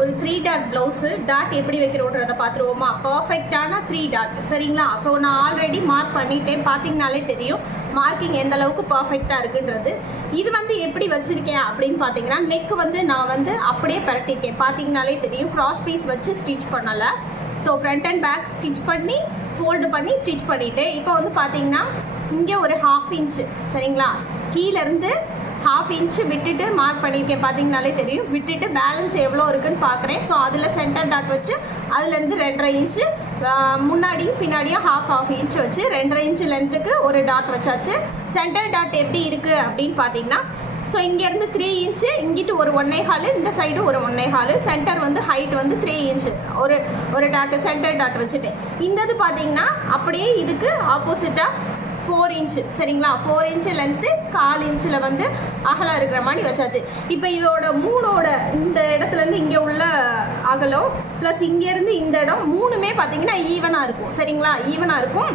ஒரு 3 dot blouse. Dot எப்படி வைக்கிறோன்றதை பார்த்துருவோமா? பர்ஃபெக்டான 3 டாட் சரிங்களா? ஸோ நான் ஆல்ரெடி மார்க் பண்ணிட்டேன், பார்த்தீங்கனாலே தெரியும் மார்க்கிங் எந்த அளவுக்கு பர்ஃபெக்டாக இருக்குன்றது. இது வந்து எப்படி வச்சுருக்கேன் அப்படின்னு பார்த்தீங்கன்னா, நெக் வந்து நான் வந்து அப்படியே பரட்டியிருக்கேன், பார்த்தீங்கனாலே தெரியும். கிராஸ் பீஸ் வச்சு ஸ்டிச் பண்ணலை. So front and back stitch பண்ணி ஃபோல்டு பண்ணி ஸ்டிச் பண்ணிவிட்டேன். இப்போ வந்து பார்த்தீங்கன்னா இங்கே ஒரு 1/2 இன்ச்சு சரிங்களா, கீழேருந்து 1/2 இன்ச்சு விட்டுட்டு மார்க் பண்ணியிருக்கேன், பார்த்தீங்கனாலே தெரியும். விட்டுட்டு பேலன்ஸ் எவ்வளோ இருக்குன்னு பார்க்குறேன். ஸோ அதில் சென்டர் டாட் வச்சு அதுலேருந்து 2.5 இன்ச்சு முன்னாடியும் பின்னாடியும் 1/2 இன்ச்சு வச்சு 2.5 இன்ச்சு லென்த்துக்கு ஒரு டாட் வச்சாச்சு. சென்டர் டாட் எப்படி இருக்குது அப்படின்னு பார்த்தீங்கன்னா, ஸோ இங்கேருந்து 3 இன்ச்சு, இங்கிட்டு ஒரு 1.25, இந்த சைடு ஒரு 1.25, சென்டர் வந்து ஹைட் வந்து 3 இன்ச்சு ஒரு டாட்டு சென்டர் டாட் வச்சுட்டு. இந்த இது பார்த்தீங்கன்னா அப்படியே இதுக்கு ஆப்போசிட்டாக 4 இன்ச்சு சரிங்களா. 4 இன்ச்சு லென்த்து, 1/4 இன்ச்சில் வந்து அகலம் இருக்கிற மாதிரி வச்சாச்சு. இப்போ இதோட 3ஓட இந்த இடத்துலேருந்து இங்கே உள்ள அகலம் ப்ளஸ் இங்கேருந்து இந்த இடம் 3மே பார்த்தீங்கன்னா ஈவனாக இருக்கும் சரிங்களா, ஈவனாக இருக்கும்.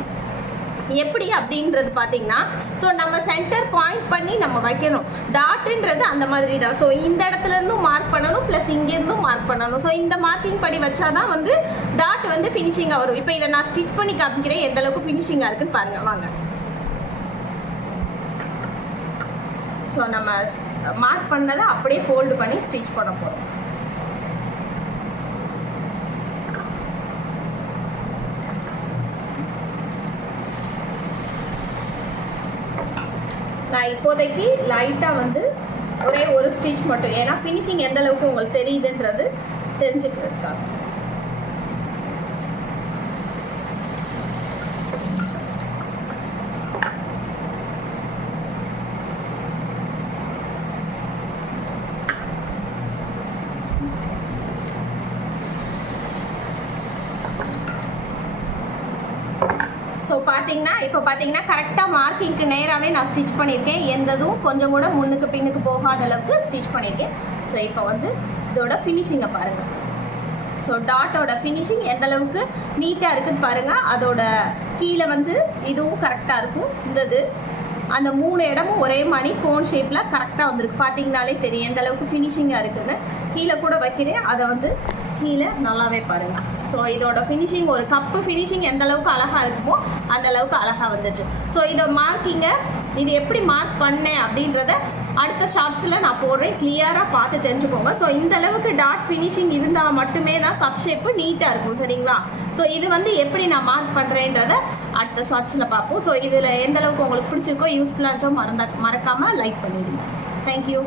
எப்படி அப்படின்றது பார்த்தீங்கன்னா, ஸோ நம்ம சென்டர் பாயிண்ட் பண்ணி நம்ம வைக்கணும். டாட்டுன்றது அந்த மாதிரி தான். ஸோ இந்த இடத்துலேருந்தும் மார்க் பண்ணணும், ப்ளஸ் இங்கேருந்தும் மார்க் பண்ணணும். ஸோ இந்த மார்க்கிங் படி வச்சா தான் வந்து டாட் வந்து ஃபினிஷிங்காக வரும். இப்போ இதை நான் ஸ்டிச் பண்ணி காமிக்கிறேன், எந்த அளவுக்கு ஃபினிஷிங்காக இருக்குன்னு பாருங்கள் வாங்க. ஸோ நம்ம மார்க் பண்ணதை அப்படியே ஃபோல்டு பண்ணி ஸ்டிச் பண்ண போகிறோம். நான் இப்போதைக்கு லைட்டாக வந்து ஒரே ஒரு ஸ்டிச் மட்டும், ஏன்னா ஃபினிஷிங் எந்த அளவுக்கு உங்களுக்கு தெரியுதுன்றது தெரிஞ்சுக்கிறதுக்காக. ஸோ பார்த்தீங்கன்னா இப்போ பார்த்தீங்கன்னா கரெக்டாக மார்க்கிங்க்கு நேராகவே நான் ஸ்டிச் பண்ணியிருக்கேன். எந்ததும் கொஞ்சம் கூட முன்னுக்கு பின்னுக்கு போகாத அளவுக்கு ஸ்டிச் பண்ணியிருக்கேன். ஸோ இப்போ வந்து இதோட ஃபினிஷிங்கை பாருங்கள். ஸோ டாட்டோட ஃபினிஷிங் எந்த அளவுக்கு நீட்டாக இருக்குன்னு பாருங்கள். அதோட கீழே வந்து இதுவும் கரெக்டாக இருக்கும். இந்த அந்த 3 இடமும் ஒரே மாதிரி கோன் ஷேப்பில் கரெக்டாக வந்திருக்கு, பார்த்தீங்கனாலே தெரியும் எந்த அளவுக்கு ஃபினிஷிங்காக இருக்குதுன்னு. கீழே கூட வைக்கிறேன், அதை வந்து கீழே நல்லாவே பாருங்கள். ஸோ இதோட ஃபினிஷிங் ஒரு கப்பு ஃபினிஷிங் எந்த அளவுக்கு அழகாக இருக்குமோ அந்த அளவுக்கு அழகாக வந்துச்சு. ஸோ இதை மார்க்கிங்கை இது எப்படி மார்க் பண்ணேன் அப்படின்றத அடுத்த ஷார்ட்ஸில் நான் போடுறேன், கிளியராக பார்த்து தெரிஞ்சுக்கோங்க. ஸோ இந்த அளவுக்கு டாட் ஃபினிஷிங் இருந்தால் மட்டுமே தான் கப் ஷேப்பு நீட்டாக இருக்கும் சரிங்களா. ஸோ இது வந்து எப்படி நான் மார்க் பண்ணுறேன்றதை அடுத்த ஷார்ட்ஸில் பார்ப்போம். ஸோ இதில் எந்த அளவுக்கு உங்களுக்கு பிடிச்சிருக்கோ யூஸ்ஃபுல்லாக இருந்துச்சோ மறக்காமல் லைக் பண்ணிடுங்க. தேங்க்யூ.